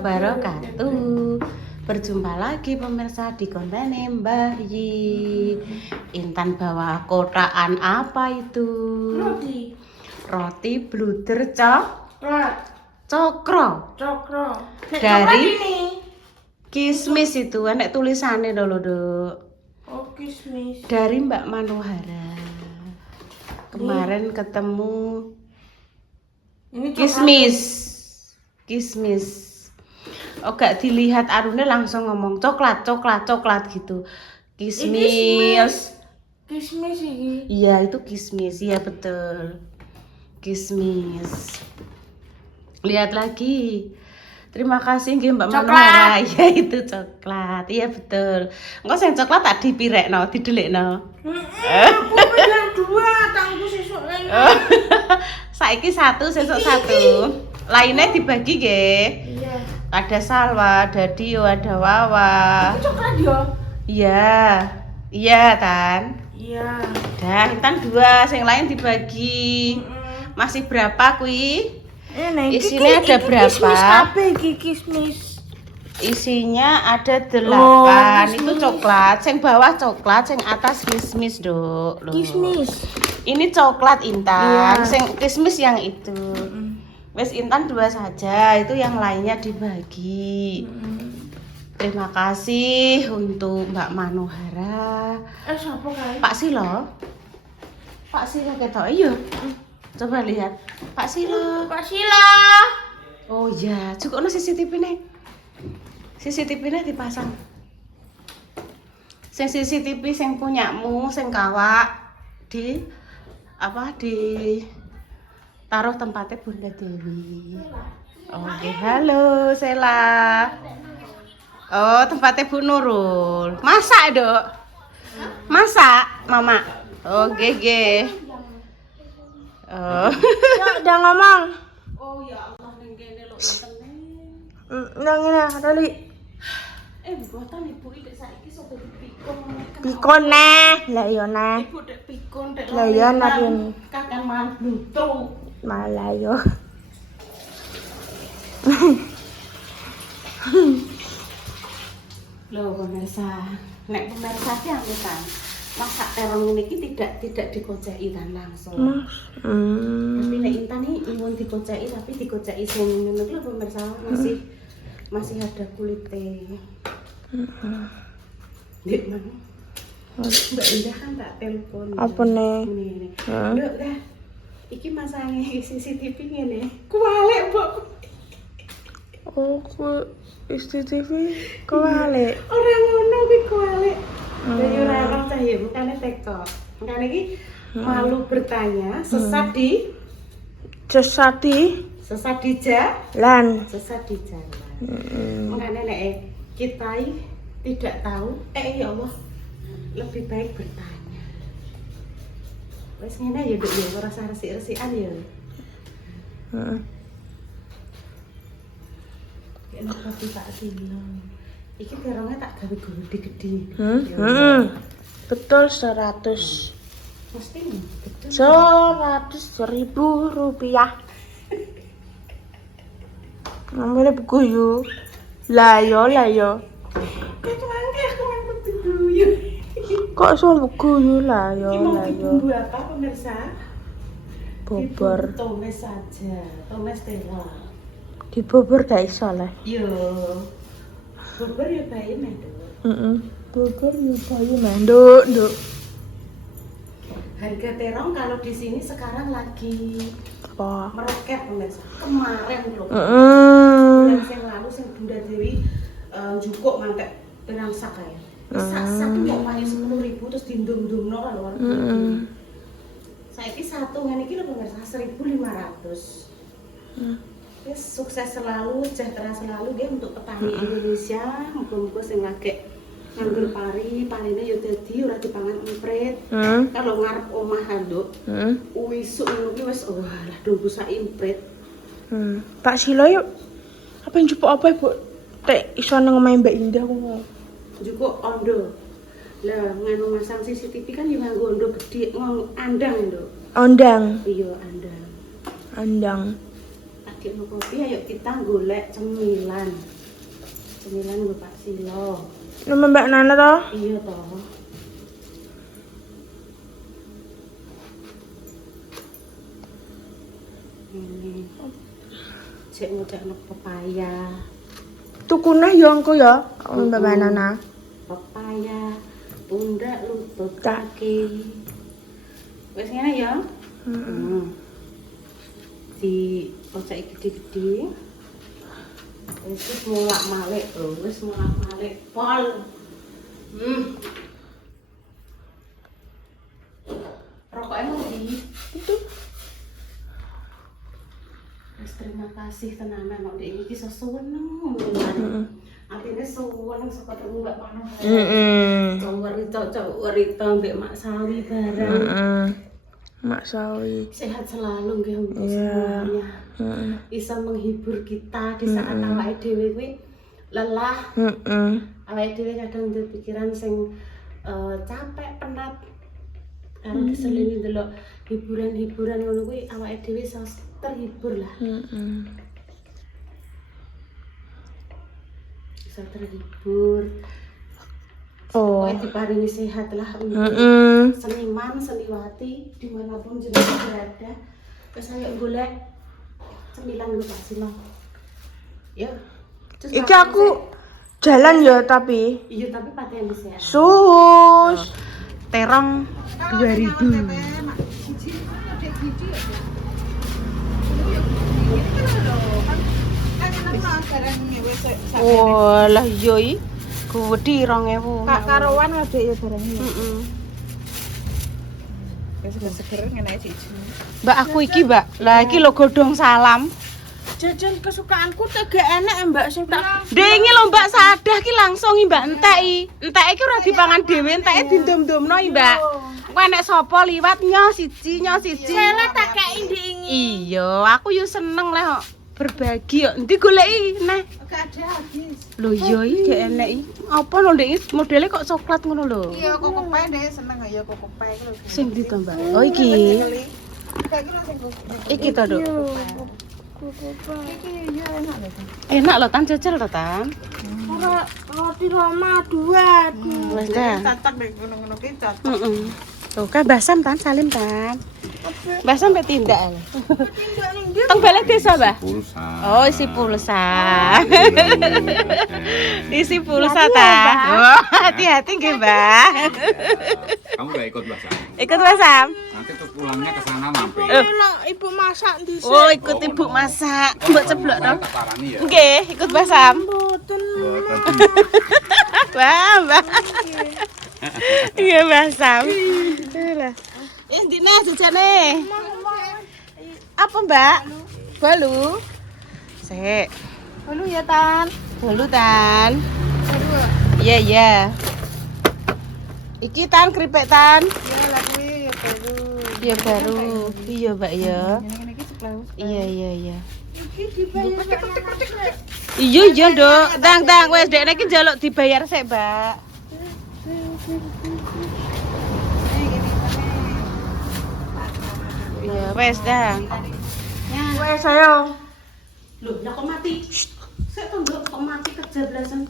wabarakatuh. Berjumpa lagi pemirsa di konten Mbah Yi. Intan bawa kotaan apa itu? Roti bluder cokro. Dari kismis itu, anak tulisannya dulu Dok. Oh, kismis. Dari Mbak Manohara. Kemarin ketemu Ini kismis. Oh gak dilihat Arune langsung ngomong coklat gitu. Kismis ini. Iya itu kismis, iya betul. Kismis. Lihat lagi. Terima kasih nggih Mbak Manohara. Iya itu coklat. Iya betul. Engko sing coklat tak dipirekno, didelikno. Aku pegang dua, tangku sesuk lain. Saiki satu, sesuk satu. Lainnya dibagi nggih. Iya. Ada Salwa, ada Dio, ada Wawa. Itu coklat ya? Iya. Iya, Tan. Iya. Dah, Intan dua, yang lain dibagi. Masih berapa kui? Isinya ada berapa? Kismis kabeh iki kismis. Isinya ada 8. Kismis. Itu coklat, yang bawah coklat, yang atas kismis, Dok. Loh. Kismis. Ini coklat Intan, Iya. yang kismis yang itu. Wes Intan 2 saja, itu yang lainnya dibagi. Terima kasih untuk Mbak Manohara. Siapa kae? Pak Silo. Pak Silo ketok iya. Coba lihat. Pak Silo. Pak Sila. Oh iya, cukup CCTV nih. CCTV-nya dipasang. Sing CCTV sing punyamu, sing kawak di taruh tempatnya Bunda Dewi. Oke, halo Sela. Oh, tempatnya Bu Nurul. Masak, Dok? Masak, Mama. Oh, GG. Oh. Ya, udah ngomong. Oh ya Allah, ning kene lho Nang ngene, tadi. Buatan Ibu iki saiki sopo dipikon. Pikon neh. Lah yo neh. Ibu dek pikon dek. Lah ya nang ngene. Kakang mangan bluto. Malah yo. Loh pemirsa, nek pemirsa ki anu kan, masak terong ini tidak dikoceki kan langsung. Tapi nek Intan nih imun dikoceki tapi dikoceki sing ngono lho pemirsa masih ada kulitnya. Ndek mana? Mbak Indah kan tak telepon. Apa nih? Ini. Nduk dah. Iki masange CCTV ngene. Kuwalek, Mbok. Oh, ku CCTV kewalik. Ora ngono kuwi kuwalek. Dadi ora ora cah ya, makane teko. Makane iki malu bertanya, sesat di jalan. Sesat di jalan. Makane nek kita tidak tahu, ya Allah, lebih baik bertanya. Wes ngene ya, Dok ya, ora usah resik-resikan ya. Enak tapi tak silang. Iki terongnya tak gawe gede-gede. Betul 100. Mesti betul. 100.000 rupiah. Namanya beguyu. Lah yo. Kecuali aku main beguyu. Kok so beguyu lah yo. Ini mau bumbu apa pemirsa? Bobor. Tumis saja, tumis tela. Di bobor gak iso lah. Yo. Bubur ya bayi Dok. Bobor yo bayi nduk. Harga terong kalau di sini sekarang lagi Apa? meroket pemirsa. Kemarin loh. Bulan yang lalu sing Bunda Dewi njukuk mantek pirang sak kae. Sak mau paling 10.000 terus dindung-dungno kalau warga. Saiki satu ngene iki lho pemirsa 1.500. Yes, sukses selalu, sejahtera selalu nggih untuk petani Indonesia. Muga-muga sing lagi nganggur parine ya dadi ora dipangan emprit. Kalau ngarep omah Nduk, wisuk ngono ki wis lah nunggu sak emprit. Pak Silo yuk. Apa yang jupuk apa Ibu? Tek iso nang omahe Mbak Indah kok. Jukuk ondo. Lah nganu masang CCTV kan ya nganggo ondo gede, andang Nduk. Ondang. Iya, andang. Tak lagi mau kopi, ayo kita golek cemilan. Cemilan gue Pak Silo. Nama Mbak Nana toh? Iya toh. Ini. Cek ngocek pepaya. Tukune yo engko ya, Mbak Nana. Pepaya, pundak lutut Kak. kaki. Wes ngene ya. Di ocek gede-gede. Wis mulak-malik lho, wis mulak-malik pol. Rokoknya mau di Itu. Wis terima kasih tenanan nek iki iso suweneng. Artinya suweneng saka Mbak Mano. Cowok-cowok mbek Mak Sawi bareng. Mak Sawi. Sehat selalu nggih untuk semuanya. Bisa menghibur kita di saat awake dhewe kuwi lelah. Awake dhewe kadang duwe pikiran sing capek, penat. Karo diselingi delok hiburan-hiburan ngono kuwi awake dhewe iso terhibur lah. Bisa terhibur. Oh. Pokoknya diparingi sehat lah untuk seniman, seniwati dimanapun jenengan berada. Terus ayo golek cemilan gue Pak Silo. Ya. Iki aku jalan ya tapi Iya tapi paten bisa. sus. Terong 2000. Walah yo iki gede 2000. Kak karowan adek ya barangnya. Mbak aku iki, Mbak. Lah iki lho godhong salam. Jajan kesukaanku tega enak Mbak sing tak. Dengi lho Mbak sadah ki langsung i Mbak enteki. Enteki ki ora dipangan dhewe, enteki dindom-domno i Mbak. Engko enek sapa liwat nyo siji. Sela tak kei ndingi. Iya, aku yo seneng leh kok berbagi kok. Endi goleki neh? Gak ada habis. Lho iya iki gak enek iki. Apa lho Ndek iki modele kok coklat ngono lho. Iya koko pae deh seneng ya koko pae lho. Sing ndi to Mbak? Oh iki. Kayak kira sing koko. Iki to, Duk. Koko pae. Iki ya enak lho. Enak lho Tan jajal to Tan. Ora roti Roma 2. Wes dah. Cocok deh ngono-ngono ki cocok. Heeh. Tuh kan Basam Tan salim Tan. Basam pe tindak. Tindak ning ndi? Teng balik desa, Mbah. Pulsa. Oh, isi pulsa. Isi pulsa ta. Oh, hati-hati nggih, Mbah. Kamu gak ikut bahasa? Ikut Basam. Nanti terus pulangnya ke sana mampir. Enak ibu masak dhisik. Oh, ikut ibu masak. Mbok ceblok to. Tak parani ya. Nggih, ikut Basam. Mboten. Wah, Mbah. Iya, Basam. Lah. Intine jajane. Apa, Mbak? Bolu. Sik. Halo ya Tan. Bolu, Tan. Iya, iya. Iki Tan keripik Tan. Ya lagi ya baru. Iya baru. Iya, Mbak ya. Ngene iki sebelah. Iya, iya, iya. Iki dibayar. Iya, iya, Nduk. Tang, wis dekne iki njaluk dibayar sik, Mbak. Ya, wis dah. Ya. Wes ayo. Loh, ya kok mati? Sik to Nduk, kok mati kejablasan.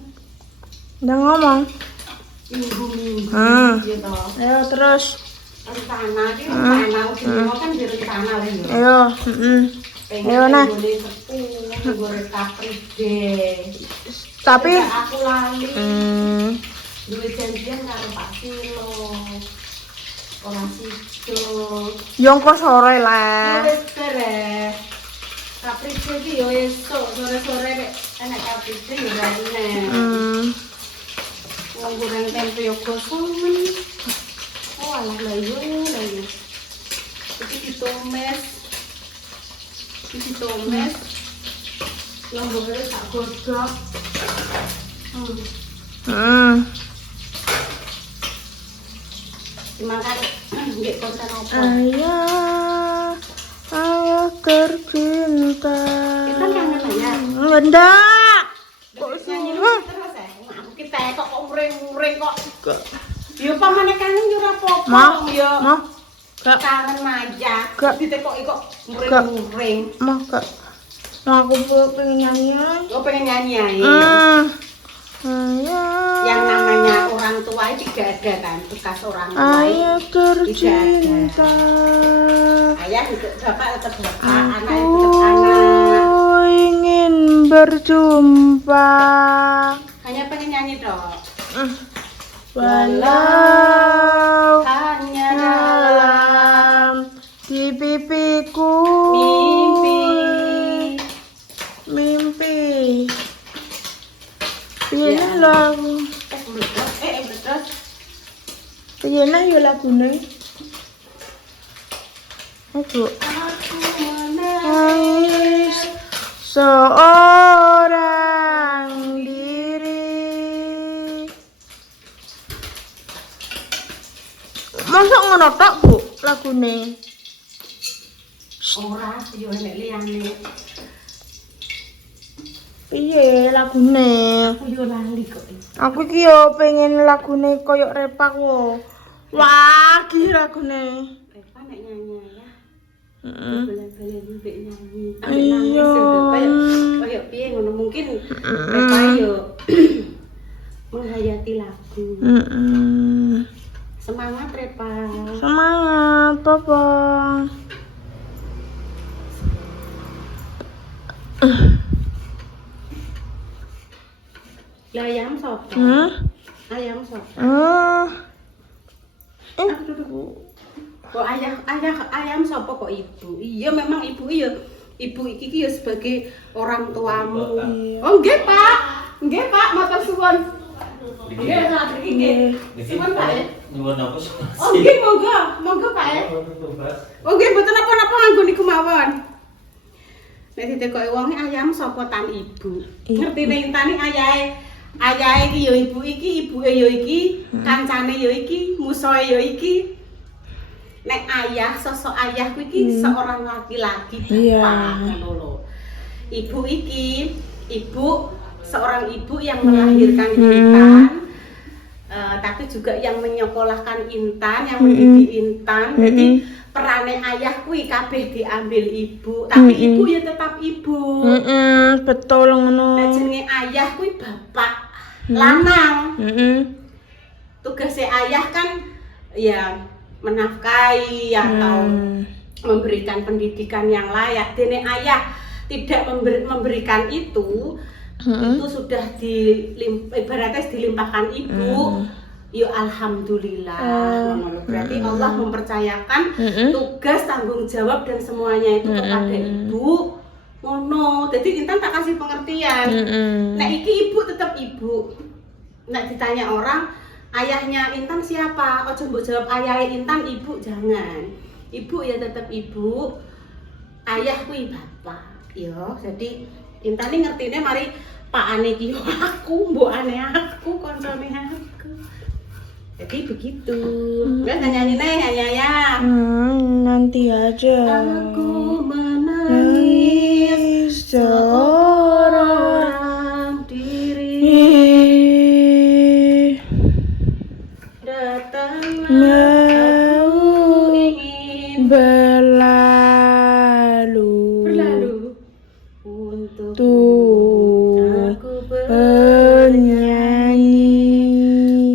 Udah ngomong. Minggu-minggu. Iya toh. Ayo terus. Rencana iki rencana semua kan di rencana lah ya. Ayo, Ayo, nah. Gue deh. Tapi Aku lali. Duwe janjian karo Pak Silo. Ora sido. Yongko sore lah. Wis beres. Kaprice iki yo esuk sore-sore nek enek kaprice yo enek. Wong goreng tempe yo gosongan. Oh alah lah yo. Iki ditumis. Yang boleh tak godok. Dimakan nggih konten apa? Ayah tercinta. Kita kangen ya. Enggak. Kok nyanyi terus ya? Aku ki tekok kok muring-muring kok. Ya pamane kangen yo ora apa-apa yo. Kak. Kangen aja. Kak. Ditekoki kok muring-muring. Kak. Aku pengen nyanyi. Oh, pengen nyanyi ya? Yang namanya orang tua itu tidak ada kan, bekas orang tua. Ayah tercinta. Ayah untuk bapak tetap bapak, anak itu tetap anak. Aku ingin berjumpa. Hanya pengen nyanyi dong. Walau Hanya dalam di pipiku mimpi. Piye lagu? Betul. Piye ya lagune? Aku menangis seorang diri. Masa ngono tok, Bu, lagune? Ora, yo nek liyane. Piye lagune? Aku yo lali kok. Aku iki yo pengen lagune koyo repak wo. Wah, iki lagune. Repa nek nyanyi ya. Heeh. Bela-bela mbek nyanyi. Iya. Kayak piye ngono mungkin Repa yo menghayati lagu. Semangat Repa. Semangat, Papa. Lah ayam sop. Ayam sop. Kok ayam sapa kok ibu? Iya memang ibu iya. Ibu iki ya sebagai orang tuamu. Oh nggih, Pak. Nggih, Pak, matur suwun. Nggih, saat iki nggih. Suwun, Pak. Nyuwun apa sih? Oh nggih, monggo, Pak. Oh nggih, mboten napa-napa nganggo niku mawon. Nek ditekoki wong ayam sapa tan ibu. Ngertine intane ayahe iki ya ibu iki, ibuke ya iki, kancane ya iki, musuhe ya iki. Nek ayah, sosok ayah ku iki seorang laki-laki bapak ngono lho. Ibu iki, seorang ibu yang melahirkan Intan, tapi juga yang menyekolahkan Intan, yang mendidik Intan. Jadi perane ayah kuwi kabeh diambil ibu, tapi ibu ya tetap ibu. Betul ngono. Nek jenenge ayah kuwi bapak lanang. Tugasnya ayah kan ya menafkahi atau memberikan pendidikan yang layak. Dene ayah tidak memberikan itu sudah ibaratnya dilimpahkan ibu. Ya alhamdulillah. Berarti Allah mempercayakan tugas, tanggung jawab dan semuanya itu kepada ibu. Ngono. Jadi Intan tak kasih pengertian. Nek iki ibu tetap ibu. Nek ditanya orang, ayahnya Intan siapa? Ojo mbok jawab ayahnya Intan, ibu jangan. Ibu ya tetap ibu. Ayah kuwi bapak. Yo, jadi Intan ini ngertine mari pakane ki aku, mbokane aku, koncone aku. Jadi begitu. Wes nyanyi ya. Nanti aja. Aku menangis seorang diri. Datanglah aku ingin berlalu untuk aku bernyanyi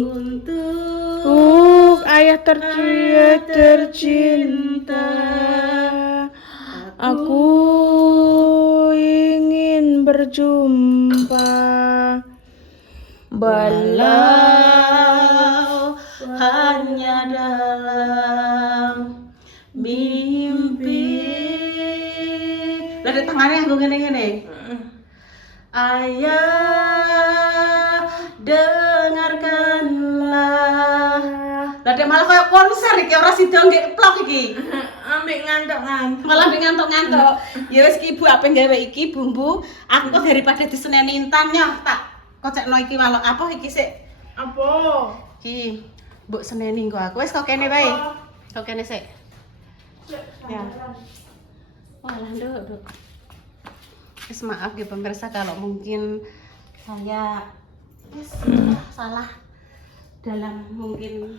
untuk ayah tercinta. Aku ingin berjumpa walau hanya dalam mimpi. Lah di tangannya nggo ngene-ngene. Ayah dengarkanlah. Lah dek malah kayak konser iki ora sida nggih plok iki. Ambek ngantuk-ngantuk. Malah ambek ngantuk-ngantuk. Ya wis ki Ibu ape gawe iki bumbu. Aku kok daripada diseneni Intan nyoh tak kocekno iki walok apa iki sik. Apa? Ki mbok seneni engko aku. Wis kok kene wae. Kok kene sik. Ya. Walah nduk. Wis maaf ya pemirsa kalau mungkin saya salah dalam mungkin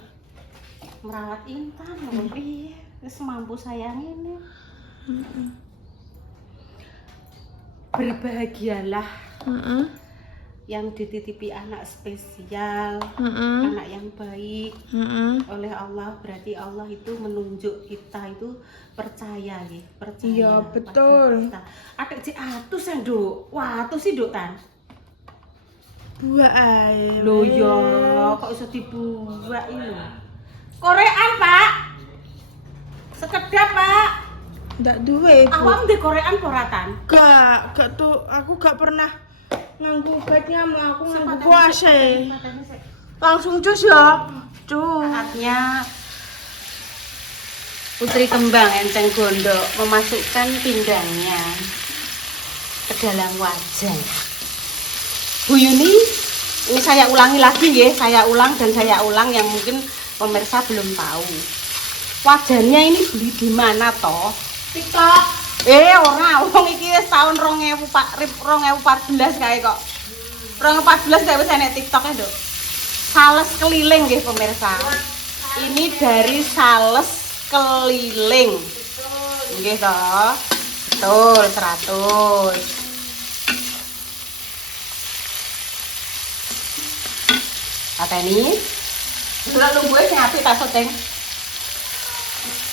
merawat Intan atau piye. Wis mampu sayang ini. berbahagialah Heeh. yang dititipi anak spesial, Heeh. anak yang baik Heeh. oleh Allah. Berarti Allah itu menunjuk kita itu percaya ya, percaya. Iya, pada betul. kita. Adik cik atus ya, Duk. Wah, atus sih, Duk, Tan. Buah air. Loh ya, kok iso dibuat ini lho. Korean, Pak. Sekedap, Pak. Ndak duwe, Bu. Awam di Korean poratan. Gak tuh, aku gak pernah nganggu obat nyamuk, aku nganggu puasa. Langsung cus ya. Cus. Saatnya Putri Kembang Enceng Gondok memasukkan pindangnya ke dalam wajan. Bu Yuni, ini saya ulangi lagi ya, saya ulang dan saya ulang yang mungkin pemirsa belum tahu. Wajannya ini beli di mana toh? TikTok. Ora, wong iki wis taun 2014 kae kok. 2014 kae wis enek TikTok-e, Nduk. Sales keliling nggih pemirsa. Ini dari sales keliling. Nggih toh? Betul, 100. Ateni. Delok lumbuhe sing apik tak syuting.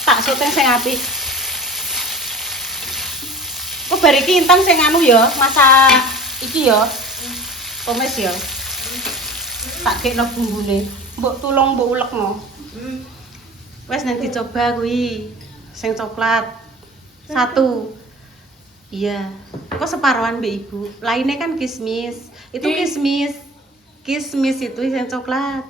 Tak syuting sing apik. Oh, bar iki Intan sing anu ya, masak iki ya. Tumis ya. Tak gekno bumbune. Mbok tulung mbok ulekno. Wes nek dicoba kuwi sing coklat. 1. Iya. Kok separuhan Mbak Ibu? Lainnya kan kismis. Itu kismis. Kismis itu yang coklat.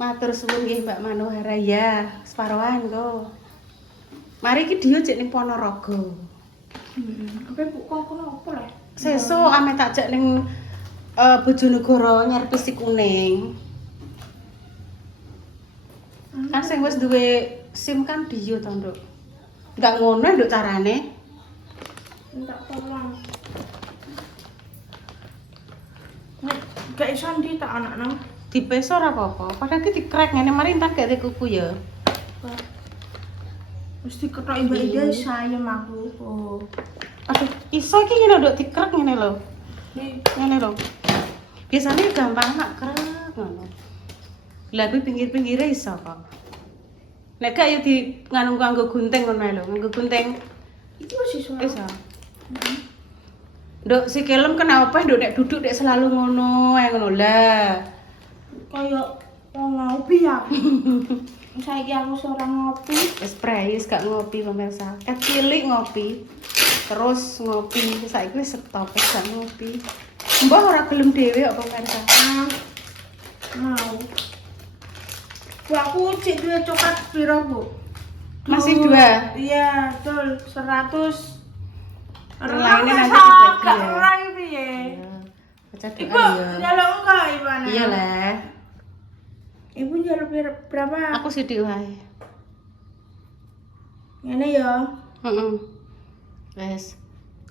Matur suwun nggih Mbak Manohara ya, separuhan kok. Mari iki dia cek ning Ponorogo. Apa Bu kono apa lah? Sesuk ame tak jak ning Bojonegoro nyerpis si kuning. Kan sing wis duwe SIM kan dia to, Nduk. Enggak ngono Nduk carane. Entak tolong. Nek gak iso ndi tak anakno. Dipeso ora apa-apa. Padahal ki dikrek ngene mari entar gak kuku ya. Mesti ketoki Mbak Ida sayem aku. Oh. Aduh, iso iki ngene Nduk dikrek ngene lho. Nih, Ngene lho. Biasanya gampang nak krek ngono. Lah kuwi pinggir-pinggire iso kok. Nek gak ya di nganggo gunting ngono ae lho, nganggo gunting iki wis iso. iso. Nduk si kelem kenapa Nduk nek duduk nek selalu ngono ae ngono lah. Kayak wong ngopi ya. Saiki aku seorang ngopi. Wis praise gak ngopi pemirsa. Kecilik ngopi. Terus ngopi, saiki wis stop gak ngopi. Mbah ora gelem dhewe kok pemirsa. Mau. Bu aku cek duwe coklat piro, Bu? Masih 2. Iya, betul. 100. Lainnya nanti dibagi Gak ya. murah iki piye? Baca Ibu, doa ya. njaluk enggak Iwana? Iya lah. Ibu njaluk berapa? Aku sithik wae. Ngene ya. Heeh. Wes.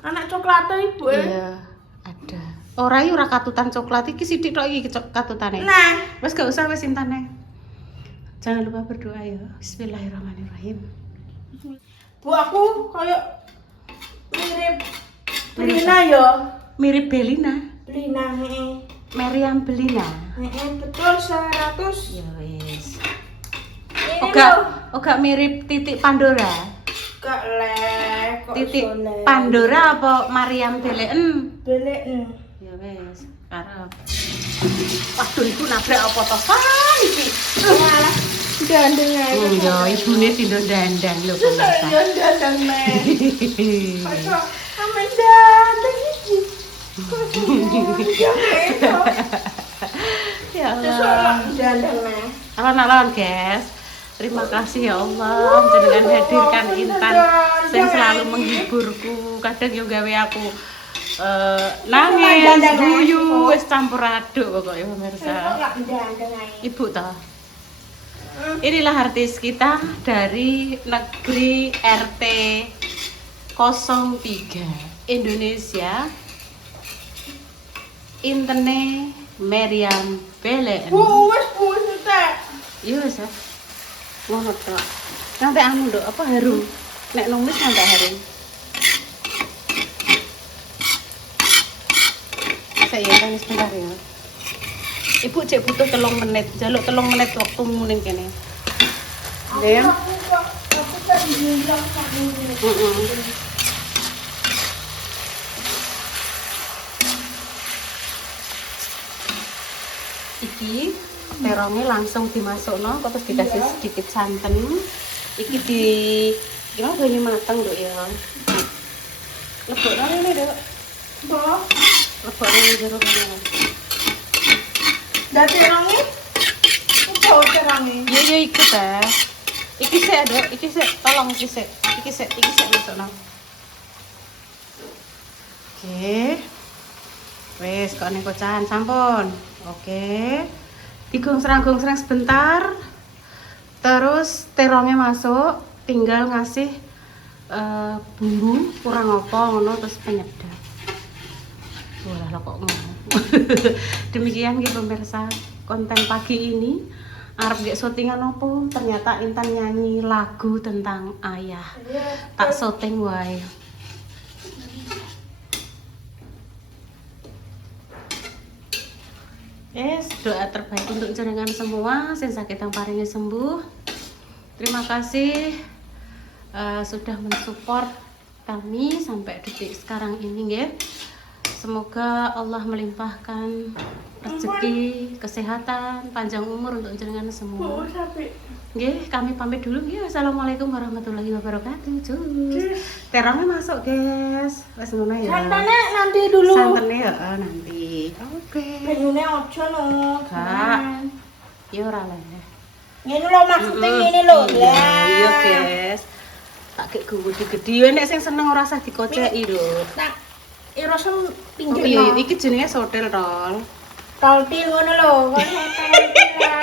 Anak coklat Ibu Iya, ada. Ora iki ora katutan coklat iki sithik tok iki katutane. Nah, Wes gak usah wes intane. Jangan lupa berdoa ya. Bismillahirrahmanirrahim. Bu aku kayak mirip Belina ya. Mirip Belina. Belina heeh. Meriam Belina. Heeh, betul 100. Ya wes. Ini Oga mirip Titik Pandora. gak lek kok Titik iso lek. Pandora apa Mariam Belen? Belek. Ya wes, karep. Waduh iku nabrak apa to? San iki. Walah, dandeng ae. Ya ibune tindo dandang lho pemirsa. Yo dandeng men. Kok amen dandeng iki. Ya Sesuk Allah. dandeng men. Alon-alon guys. Terima kasih ya Allah jenengan hadirkan Intan yang selalu menghiburku. Kadang yo gawe aku nangis, guyu, wis campur aduk pokoknya pemirsa. Sesuk dandeng ae. Ibu toh. Inilah artis kita dari negeri RT 03 Indonesia. Intene Meriam Belen. Wis teh. Iya wis. Ngono tok. Nanti anu Nduk, apa harum. Nek nulis nanti harum. ya, enteni sebentar ya. Ibu cek butuh 3 menit, jaluk 3 menit waktu ning kene. Ya. Aku kan bilang sama Iki terongnya langsung dimasukno, terus dikasih sedikit santan. Iki di gimana banyu mateng Dok ya. Lebokno ini Dok. Mbak, Lebokno jero kene. dadi rangi. Kok terangi? Iya ikut ya. Iki sik Dok, iki sik, tolong iki sik. Iki sik masukno. Oke. Wes kok ning kocan sampun. Oke. Digungsrang sebentar. Terus terongnya masuk, tinggal ngasih bumbu kurang apa ngono terus penyedap. Walah kok ngono. Demikian nggih pemirsa, konten pagi ini arep nggih syutingan opo? Ternyata Intan nyanyi lagu tentang ayah. Tak syuting wae. Yes, doa terbaik untuk jenengan semua, sing sakit yang paringi sembuh. Terima kasih sudah mensupport kami sampai detik sekarang ini ya. Semoga Allah melimpahkan rezeki, kesehatan, panjang umur untuk jenengan semua. Nggih, kami pamit dulu nggih. Assalamualaikum warahmatullahi wabarakatuh. Cus. Terongnya masuk, guys. Wes ngono ya. Santannya nanti dulu. Santannya ya nanti. Oke. Banyune ojo no. Kak. Ya ora leh. Ngene lho maksudnya ngene lho. Iya, guys. Tak kek gede-gede nek sing seneng ora usah dikoceki lho. Tak irosen Oh pinggir iya, no. iki jenenge sotel, Tol. Taltil ngono lho. Kok hotel lah.